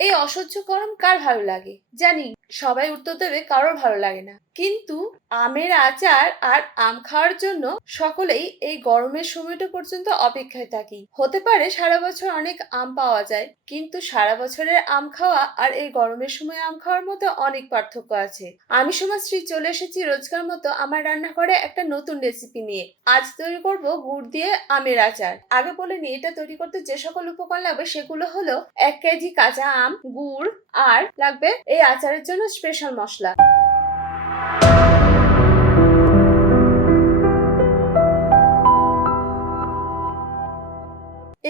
এই অসহ্য গরম কার ভালো লাগে? জানি সবাই উত্তর দেবে কারোর ভালো লাগে না। কিন্তু আমের আচার আর আম খাওয়ার জন্য সকলেই এই গরমের সময়টা পর্যন্ত অপেক্ষায় থাকি। হতে পারে সারা বছর অনেক আম পাওয়া যায়, কিন্তু সারা বছরের আম খাওয়া আর এই গরমের সময় আম খাওয়ার মধ্যে অনেক পার্থক্য আছে। আমি সমাজশ্রী চলে এসেছি রোজকার মতো আমার রান্নাঘরে একটা নতুন রেসিপি নিয়ে। আজ তৈরি করব গুড় দিয়ে আমের আচার। আগে বলে নি, এটা তৈরি করতে যে সকল উপকরণ লাগবে সেগুলো হলো এক কেজি কাঁচা আম, গুড় আর লাগবে এই আচারের জন্য স্পেশাল মশলা।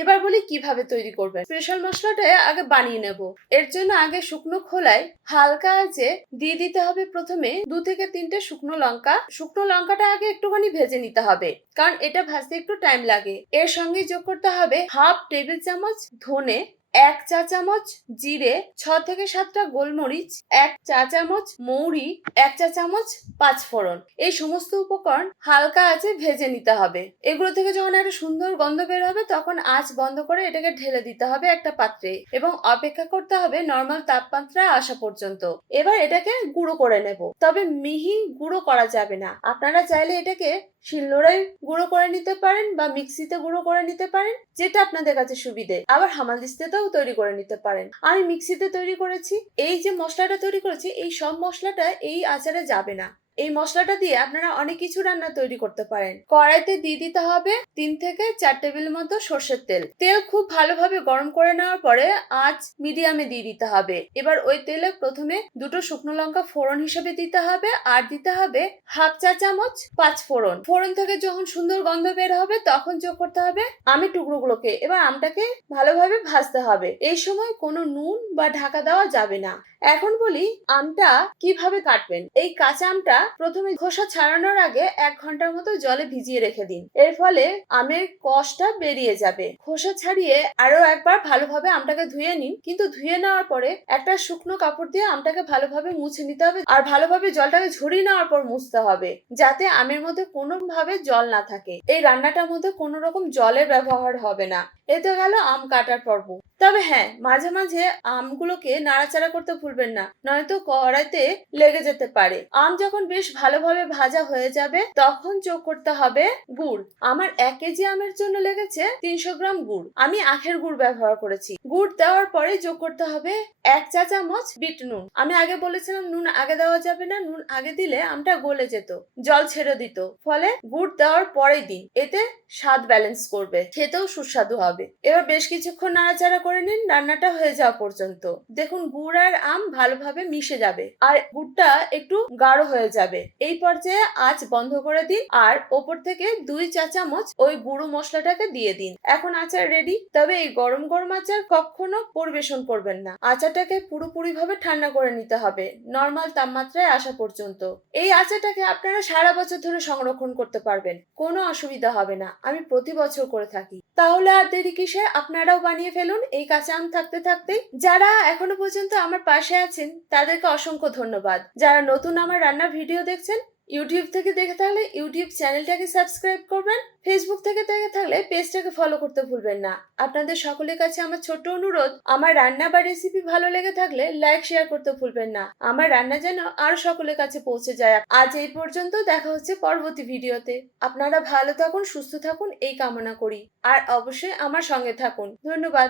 এবার বলি কীভাবে তৈরি করবেন। স্পেশাল মশলাটা আগে বানিয়ে নেব। এর জন্য আগে শুকনো খোলায় হালকা আঁচে দিয়ে দিতে হবে প্রথমে দু থেকে তিনটে শুকনো লঙ্কা। শুকনো লঙ্কাটা আগে একটুখানি ভেজে নিতে হবে, কারণ এটা ভাজতে একটু টাইম লাগে। এর সঙ্গে যোগ করতে হবে হাফ টেবিল চামচ ধনে এক চা চামচ জিরে, ছ থেকে সাতটা গোলমরিচ, এক চা চামচ মৌরি, এক চা চামচ পাঁচ ফোড়ন এই সমস্ত উপকরণ হালকা আছে ভেজে নিতে হবে। এগুলো থেকে যখন একটা সুন্দর গন্ধ বের হবে, তখন আঁচ বন্ধ করে এটাকে ঢেলে দিতে হবে একটা পাত্রে এবং অপেক্ষা করতে হবে নর্মাল তাপমাত্রা আসা পর্যন্ত। এবার এটাকে গুঁড়ো করে নেব। তবে মিহি গুঁড়ো করা যাবে না। আপনারা চাইলে এটাকে শিলনোড়ায় গুঁড়ো করে নিতে পারেন বা মিক্সিতে গুঁড়ো করে নিতে পারেন, যেটা আপনাদের কাছে সুবিধে। আবার হামালদিস্তাতেও তৈরি করে নিতে পারেন। আমি মিক্সিতে তৈরি করেছি, এই যে মশলাটা তৈরি করেছি, এই সব মশলাটা এই আচারে যাবে না। এই মশলাটা দিয়ে আপনারা অনেক কিছু রান্না তৈরি করতে পারেন। কড়াইতে দিয়ে দিতে হবে তিন থেকে চার টেবিল মতো সর্ষের তেল। তেল খুব ভালোভাবে গরম করে নেওয়ার পরে আঁচ মিডিয়ামে দিয়ে দিতে হবে। এবার ওই তেলে প্রথমে দুটো শুকনো লঙ্কা ফোড়ন হিসেবে দিতে হবে আর দিতে হবে হাফ চা চামচ পাঁচ ফোড়ন। ফোড়ন থেকে যখন সুন্দর গন্ধ বের হবে তখন যোগ করতে হবে আমি টুকরোগুলোকে। এবার আমটাকে ভালোভাবে ভাজতে হবে। এই সময় কোনো নুন বা ঢাকা দেওয়া যাবে না। এখন বলি আমটা কীভাবে কাটবেন। এই কাঁচা আমটা প্রথমে খোসা ছাড়ানোর আগে এক ঘণ্টার মতো জলে ভিজিয়ে রেখে দিন। এর ফলে আমের কষটা বেরিয়ে যাবে। খোসা ছাড়িয়ে আরও একবার ভালোভাবে আমটাকে ধুয়ে নিন। কিন্তু ধুয়ে নেওয়ার পরে একটা শুকনো কাপড় দিয়ে আমটাকে ভালোভাবে মুছে নিতে হবে আর ভালোভাবে জলটাকে ঝরিয়ে নেওয়ার পর মুছতে হবে, যাতে আমের মধ্যে কোনো ভাবে জল না থাকে। এই রান্নাটার মধ্যে কোনো রকম জলের ব্যবহার হবে না। এতে গেল আম কাটার পর্ব। তবে হ্যাঁ মাঝে মাঝে আমগুলোকে নাড়াচাড়া করতে ভুলবেন না, নয়তো কড়াইতে লেগে যেতে পারে। আম যখন বেশ ভালোভাবে ভাজা হয়ে যাবে, তখন যোগ করতে হবে গুড়। আমার এক কেজি আমের জন্য লেগেছে তিনশো গ্রাম গুড়। আমি আখের গুড় ব্যবহার করেছি। গুড় দেওয়ার পরে যোগ করতে হবে এক চা চামচ বিট নুন। আমি আগে বলেছিলাম নুন আগে দেওয়া যাবে না, নুন আগে দিলে আমটা গলে যেত, জল ছেড়ে দিত। ফলে গুড় দেওয়ার পরেই দিন এতে স্বাদ ব্যালেন্স করবে, খেতেও সুস্বাদু হবে। এবার বেশ কিছুক্ষণ নাড়াচাড়া করে নিন, রান্নাটা হয়ে যাওয়া পর্যন্ত। দেখুন, গুড় আর আম ভালোভাবে মিশে যাবে। আর গুড়টা একটু গাঢ় হয়ে যাবে। এই পর্যায়ে আঁচ বন্ধ করে দিন আর ওপর থেকে দুই চা চামচ ওই গুঁড়ো মশলাটাকে দিয়ে দিন। এখন আচার রেডি তবে এই গরম গরম আচার কখনো পরিবেশন করবেন না। আচারটাকে পুরোপুরি ভাবে ঠান্ডা করে নিতে হবে নর্মাল তাপমাত্রায় আসা পর্যন্ত। এই আচারটাকে আপনারা সারা বছর ধরে সংরক্ষণ করতে পারবেন, কোনো অসুবিধা হবে না। আমি প্রতি বছর করে থাকি। তাহলে আর দেরি কিসে? আপনারাও বানিয়ে ফেলুন এই কাঁচা আম থাকতে থাকতে যারা এখনও পর্যন্ত আমার পাশে আছেন, তাদেরকে অসংখ্য ধন্যবাদ। যারা নতুন আমার রান্নার ভিডিও দেখছেন, ইউটিউব থেকে দেখে থাকলে ইউটিউব চ্যানেলটাকে সাবস্ক্রাইব করবেন ফেসবুক থেকে দেখে থাকলে পেজটাকে ফলো করতে ভুলবেন না। আপনাদের সকলের কাছে আমার ছোট্ট অনুরোধ, আমার রান্না বা রেসিপি ভালো লেগে থাকলে লাইক শেয়ার করতে ভুলবেন না। আমার রান্না যেন আরও সকলের কাছে পৌঁছে যায়। আজ এই পর্যন্ত দেখা হচ্ছে পরবর্তী ভিডিওতে। আপনারা ভালো থাকুন, সুস্থ থাকুন, এই কামনা করি। আর অবশ্যই আমার সঙ্গে থাকুন। ধন্যবাদ।